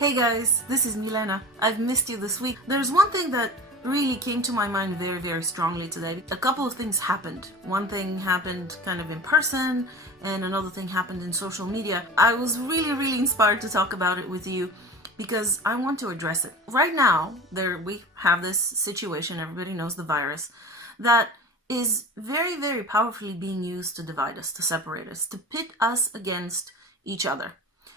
Hey guys, this is Milena. I've missed you this week. There's one thing that really came to my mind very strongly today. A couple of things happened. One thing happened kind of in person, and another thing happened in social media. I was really inspired to talk about it with you because I want to address it. Right now, we have this situation, everybody knows the virus, that is very powerfully being used to divide us, to separate us, to pit us against each other.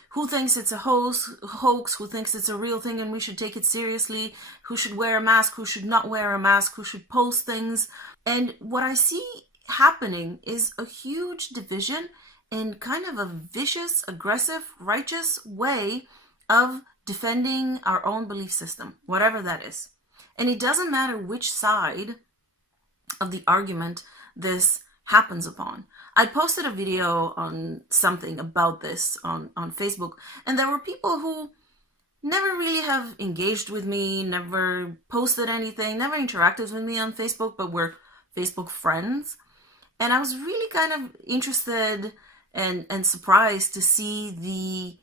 Who thinks it's a hoax, who thinks it's a real thing and we should take it seriously, who should wear a mask, who should not wear a mask, who should post things. And what I see happening is a huge division in kind of a vicious, aggressive, righteous way of defending our own belief system, whatever that is. And it doesn't matter which side of the argument this happens upon. I posted a video on something about this on Facebook, and there were people who never really have engaged with me, never posted anything, never interacted with me on Facebook, but were Facebook friends. And I was really kind of interested and surprised to see the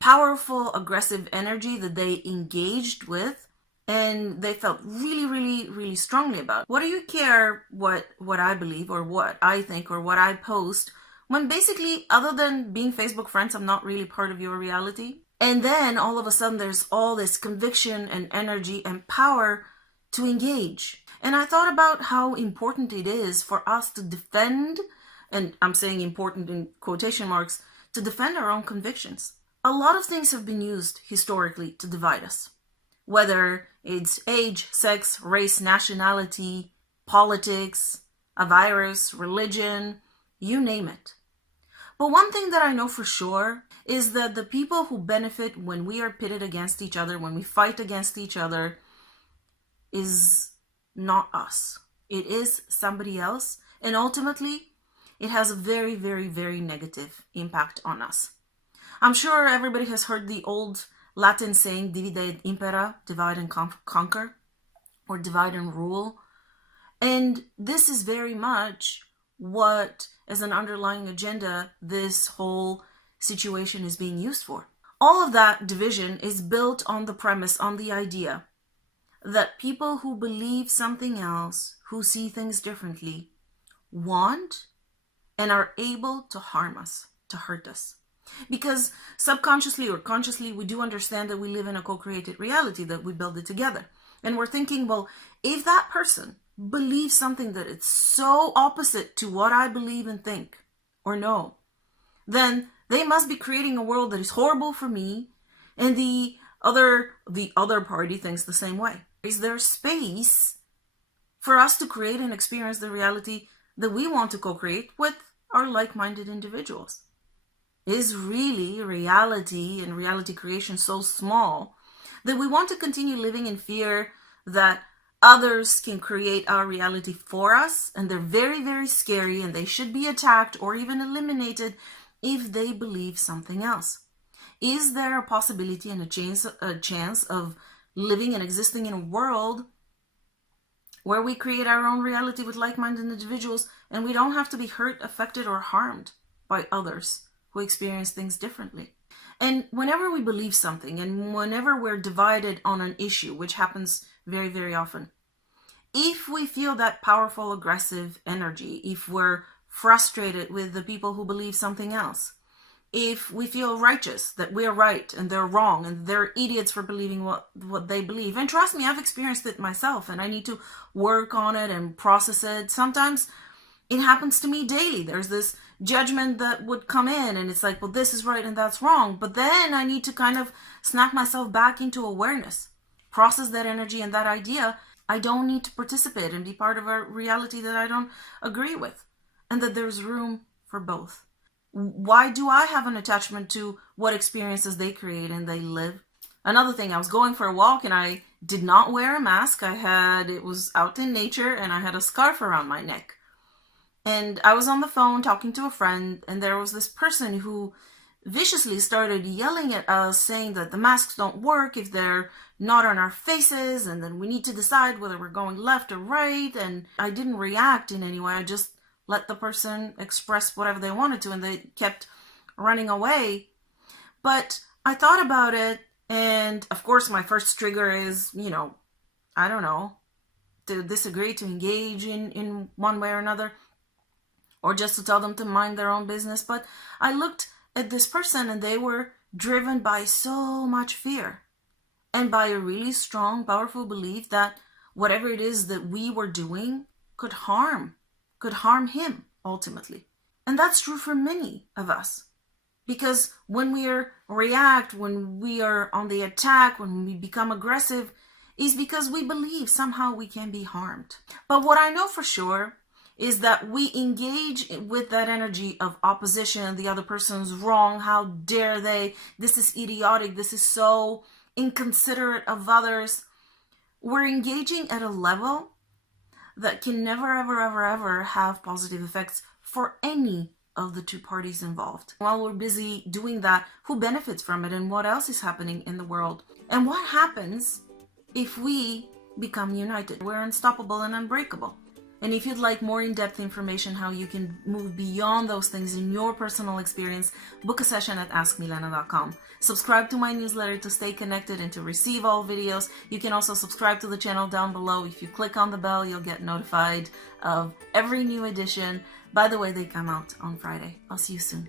powerful, aggressive energy that they engaged with, and they felt really strongly about. What do you care what I believe or what I think or what I post when basically, other than being Facebook friends, I'm not really part of your reality? And then all of a sudden there's all this conviction and energy and power to engage. And I thought about how important it is for us to defend, and I'm saying important in quotation marks, to defend our own convictions. A lot of things have been used historically to divide us. Whether it's age, sex, race, nationality, politics, a virus, religion, you name it. But one thing that I know for sure is that the people who benefit when we are pitted against each other, when we fight against each other, is not us. It is somebody else. And ultimately, it has a very negative impact on us. I'm sure everybody has heard the old Latin saying, divide et impera, divide and conquer, or divide and rule. And this is very much what, as an underlying agenda, this whole situation is being used for. All of that division is built on the premise, on the idea that people who believe something else, who see things differently, want and are able to harm us, to hurt us. Because subconsciously or consciously, we do understand that we live in a co-created reality, that we build it together. And we're thinking, well, if that person believes something that it's so opposite to what I believe and think or know, then they must be creating a world that is horrible for me, and the other party thinks the same way. Is there space for us to create and experience the reality that we want to co-create with our like-minded individuals? Is really reality and reality creation so small that we want to continue living in fear that others can create our reality for us, and they're very scary and they should be attacked or even eliminated if they believe something else? Is there a possibility and a chance of living and existing in a world where we create our own reality with like-minded individuals and we don't have to be hurt, affected, or harmed by others who experience things differently? And whenever we believe something and whenever we're divided on an issue, which happens very often, if we feel that powerful, aggressive energy, if we're frustrated with the people who believe something else, if we feel righteous, that we're right and they're wrong and they're idiots for believing what they believe, and trust me, I've experienced it myself and I need to work on it and process it. Sometimes it happens to me daily. There's this judgment that would come in and it's like, well, this is right and that's wrong. But then I need to kind of snap myself back into awareness, process that energy and that idea. I don't need to participate and be part of a reality that I don't agree with, and that there's room for both. Why do I have an attachment to what experiences they create and they live? Another thing, I was going for a walk and I did not wear a mask. It was out in nature and I had a scarf around my neck. And I was on the phone talking to a friend, and there was this person who viciously started yelling at us, saying that the masks don't work if they're not on our faces, and then we need to decide whether we're going left or right. And I didn't react in any way. I just let the person express whatever they wanted to, and they kept running away. But I thought about it And of course, my first trigger is, I don't know, to disagree, to engage in one way or another, or just to tell them to mind their own business. But I looked at this person and they were driven by so much fear and by a really strong, powerful belief that whatever it is that we were doing could harm him ultimately. And that's true for many of us. Because when we react, when we are on the attack, when we become aggressive, is because we believe somehow we can be harmed. But what I know for sure is that we engage with that energy of opposition. The other person's wrong. How dare they? This is idiotic. This is so inconsiderate of others. We're engaging at a level that can never, ever, ever, ever have positive effects for any of the two parties involved. While we're busy doing that, who benefits from it and what else is happening in the world? And what happens if we become united? We're unstoppable and unbreakable. And if you'd like more in-depth information how you can move beyond those things in your personal experience, book a session at askmilena.com. Subscribe to my newsletter to stay connected and to receive all videos. You can also subscribe to the channel down below. If you click on the bell, you'll get notified of every new edition. By the way, they come out on Friday. I'll see you soon.